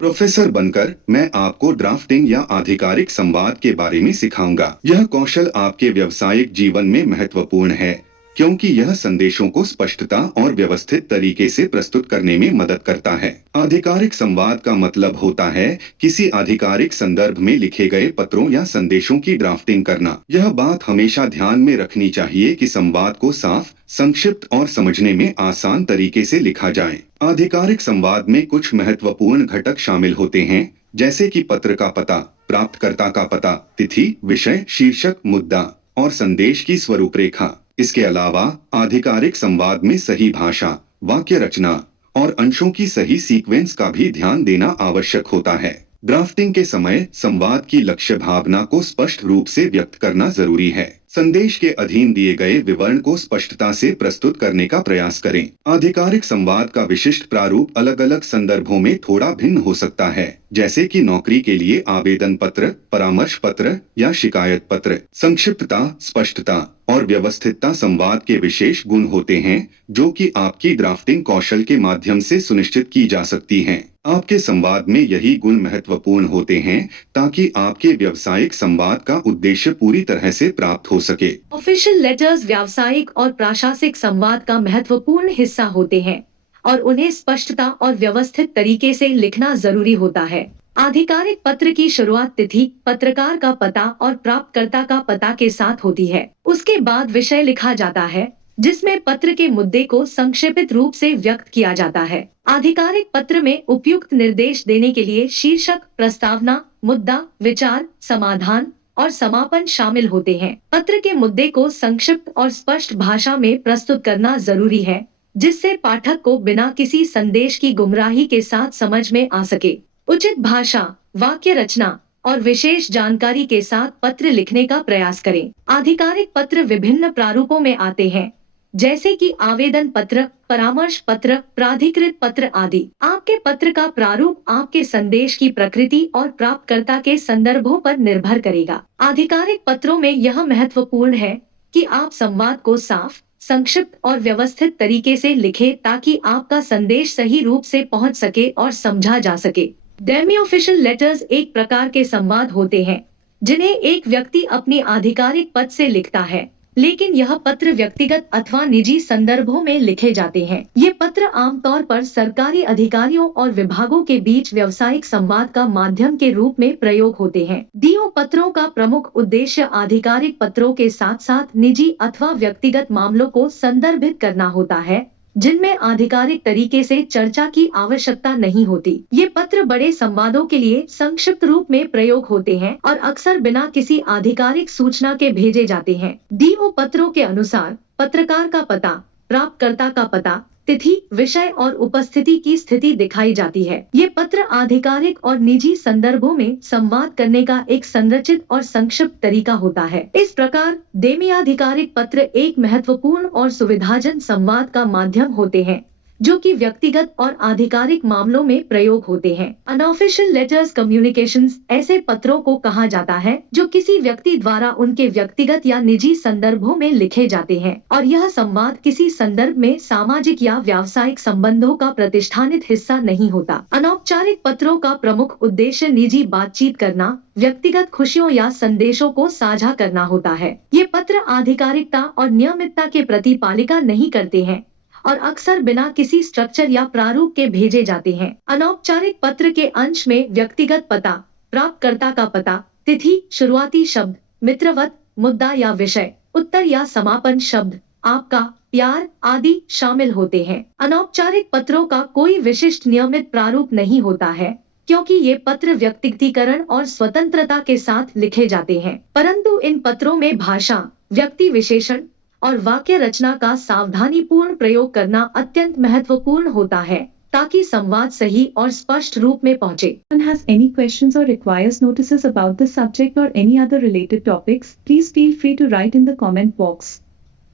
Professor बनकर मैं आपको ड्राफ्टिंग या आधिकारिक संवाद के बारे में सिखाऊंगा। यह कौशल आपके व्यावसायिक जीवन में महत्वपूर्ण है, क्योंकि यह संदेशों को स्पष्टता और व्यवस्थित तरीके से प्रस्तुत करने में मदद करता है। आधिकारिक संवाद का मतलब होता है किसी आधिकारिक संदर्भ में लिखे गए पत्रों या संदेशों की ड्राफ्टिंग करना। यह बात हमेशा ध्यान में रखनी चाहिए कि संवाद को साफ, संक्षिप्त और समझने में आसान तरीके से लिखा जाए। आधिकारिक संवाद में कुछ महत्वपूर्ण घटक शामिल होते हैं, जैसे कि पत्र का पता, प्राप्तकर्ता का पता, तिथि, विषय, शीर्षक, मुद्दा और संदेश की स्वरूपरेखा। इसके अलावा आधिकारिक संवाद में सही भाषा, वाक्य रचना और अंशों की सही सीक्वेंस का भी ध्यान देना आवश्यक होता है। ड्राफ्टिंग के समय संवाद की लक्ष्य भावना को स्पष्ट रूप से व्यक्त करना जरूरी है। संदेश के अधीन दिए गए विवरण को स्पष्टता से प्रस्तुत करने का प्रयास करें। आधिकारिक संवाद का विशिष्ट प्रारूप अलग अलग संदर्भों में थोड़ा भिन्न हो सकता है, जैसे कि नौकरी के लिए आवेदन पत्र, परामर्श पत्र या शिकायत पत्र। संक्षिप्तता, स्पष्टता और व्यवस्थितता संवाद के विशेष गुण होते हैं, जो कि आपकी ड्राफ्टिंग कौशल के माध्यम से सुनिश्चित की जा सकती हैं। आपके संवाद में यही गुण महत्वपूर्ण होते हैं ताकि आपके व्यावसायिक संवाद का उद्देश्य पूरी तरह से प्राप्त हो सके। ऑफिशियल लेटर्स व्यावसायिक और प्रशासनिक संवाद का महत्वपूर्ण हिस्सा होते हैं और उन्हें स्पष्टता और व्यवस्थित तरीके से लिखना जरूरी होता है। आधिकारिक पत्र की शुरुआत तिथि, पत्रकार का पता और प्राप्तकर्ता का पता के साथ होती है। उसके बाद विषय लिखा जाता है, जिसमें पत्र के मुद्दे को संक्षेपित रूप से व्यक्त किया जाता है। आधिकारिक पत्र में उपयुक्त निर्देश देने के लिए शीर्षक, प्रस्तावना, मुद्दा, विचार, समाधान और समापन शामिल होते हैं। पत्र के मुद्दे को संक्षिप्त और स्पष्ट भाषा में प्रस्तुत करना जरूरी है, जिससे पाठक को बिना किसी संदेश की गुमराही के साथ समझ में आ सके। उचित भाषा, वाक्य रचना और विशेष जानकारी के साथ पत्र लिखने का प्रयास करें। आधिकारिक पत्र विभिन्न प्रारूपों में आते हैं, जैसे कि आवेदन पत्र, परामर्श पत्र, प्राधिकृत पत्र आदि। आपके पत्र का प्रारूप आपके संदेश की प्रकृति और प्राप्तकर्ता के संदर्भों पर निर्भर करेगा। आधिकारिक पत्रों में यह महत्वपूर्ण है कि आप संवाद को साफ, संक्षिप्त और व्यवस्थित तरीके से लिखें ताकि आपका संदेश सही रूप से पहुंच सके और समझा जा सके। डेमी ऑफिशियल लेटर्स एक प्रकार के संवाद होते हैं जिन्हें एक व्यक्ति अपनी आधिकारिक पद से लिखता है, लेकिन यह पत्र व्यक्तिगत अथवा निजी संदर्भों में लिखे जाते हैं। ये पत्र आमतौर पर सरकारी अधिकारियों और विभागों के बीच व्यावसायिक संवाद का माध्यम के रूप में प्रयोग होते हैं। डीओ पत्रों का प्रमुख उद्देश्य आधिकारिक पत्रों के साथ साथ निजी अथवा व्यक्तिगत मामलों को संदर्भित करना होता है, जिनमें आधिकारिक तरीके से चर्चा की आवश्यकता नहीं होती। ये पत्र बड़े संवादों के लिए संक्षिप्त रूप में प्रयोग होते हैं और अक्सर बिना किसी आधिकारिक सूचना के भेजे जाते हैं। डीओ पत्रों के अनुसार पत्रकार का पता, प्राप्तकर्ता का पता, तिथि, विषय और उपस्थिति की स्थिति दिखाई जाती है। ये पत्र आधिकारिक और निजी संदर्भों में संवाद करने का एक संरचित और संक्षिप्त तरीका होता है। इस प्रकार डेमी आधिकारिक पत्र एक महत्वपूर्ण और सुविधाजनक संवाद का माध्यम होते हैं, जो कि व्यक्तिगत और आधिकारिक मामलों में प्रयोग होते हैं। अनऑफिशियल लेटर्स कम्युनिकेशंस ऐसे पत्रों को कहा जाता है जो किसी व्यक्ति द्वारा उनके व्यक्तिगत या निजी संदर्भों में लिखे जाते हैं और यह संवाद किसी संदर्भ में सामाजिक या व्यावसायिक संबंधों का प्रतिष्ठानित हिस्सा नहीं होता। अनौपचारिक पत्रों का प्रमुख उद्देश्य निजी बातचीत करना, व्यक्तिगत खुशियों या संदेशों को साझा करना होता है। ये पत्र आधिकारिकता और नियमितता के प्रतिपालिका नहीं करते हैं और अक्सर बिना किसी स्ट्रक्चर या प्रारूप के भेजे जाते हैं। अनौपचारिक पत्र के अंश में व्यक्तिगत पता, प्राप्तकर्ता का पता, तिथि, शुरुआती शब्द, मित्रवत, मुद्दा या विषय, उत्तर या समापन शब्द, आपका, प्यार आदि शामिल होते हैं। अनौपचारिक पत्रों का कोई विशिष्ट नियमित प्रारूप नहीं होता है, क्योंकि ये पत्र व्यक्तिगतीकरण और स्वतंत्रता के साथ लिखे जाते हैं। परंतु इन पत्रों में भाषा, व्यक्ति विशेषण और वाक्य रचना का सावधानीपूर्ण प्रयोग करना अत्यंत महत्वपूर्ण होता है ताकि संवाद सही और स्पष्ट रूप में पहुंचे। Anyone has any questions or requires notices about this subject or any other related topics, please feel free to write in the comment box.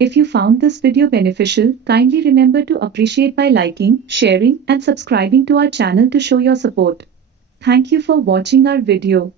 If you found this video beneficial, kindly remember to appreciate by liking, sharing and subscribing to our channel to show your support. Thank you for watching our video.